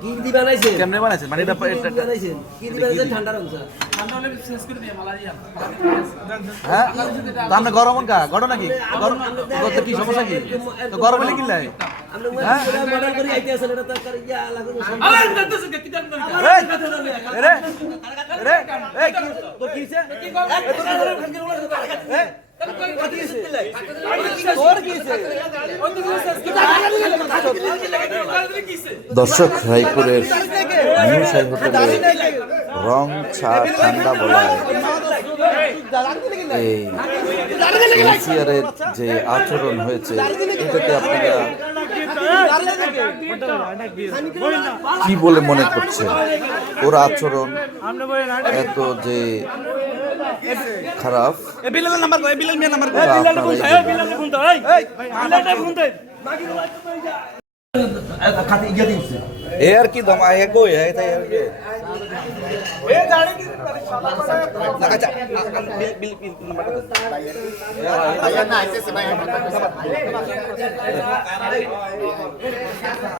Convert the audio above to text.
কি দি বানাইছেন? কেমনে বানাইছেন? মানে এটা কি বানাইছেন? কি দি বানাইছেন? ঠান্ডা রংসা। ঠান্ডা হলে শেষ করে দিয়ে মালারিয়া। হ্যাঁ তো আপনি গরম কা গড় নাকি গরম কি সমস্যা কি তো গরম হলে কি লাই আমরা মডেল করে আইতে আছেন এটা তো ইয়া লাগো না। আরে দন্তস কি জান না। রে রে এই তোর কি হইছে দর্শক, রায়পুরের নিউ সাই হোটেলে রং চা ঠান্ডা বলায় এই কেসিআরের যে আচরণ হয়েছে এটাতে আপনারা কি বলে মনে করছেন? ওর আচরণ এত যে খারাপ, এ আর কি দম আয়ে কই है তাই আর কি এ জানি কি আচ্ছা বিল নাম্বারটা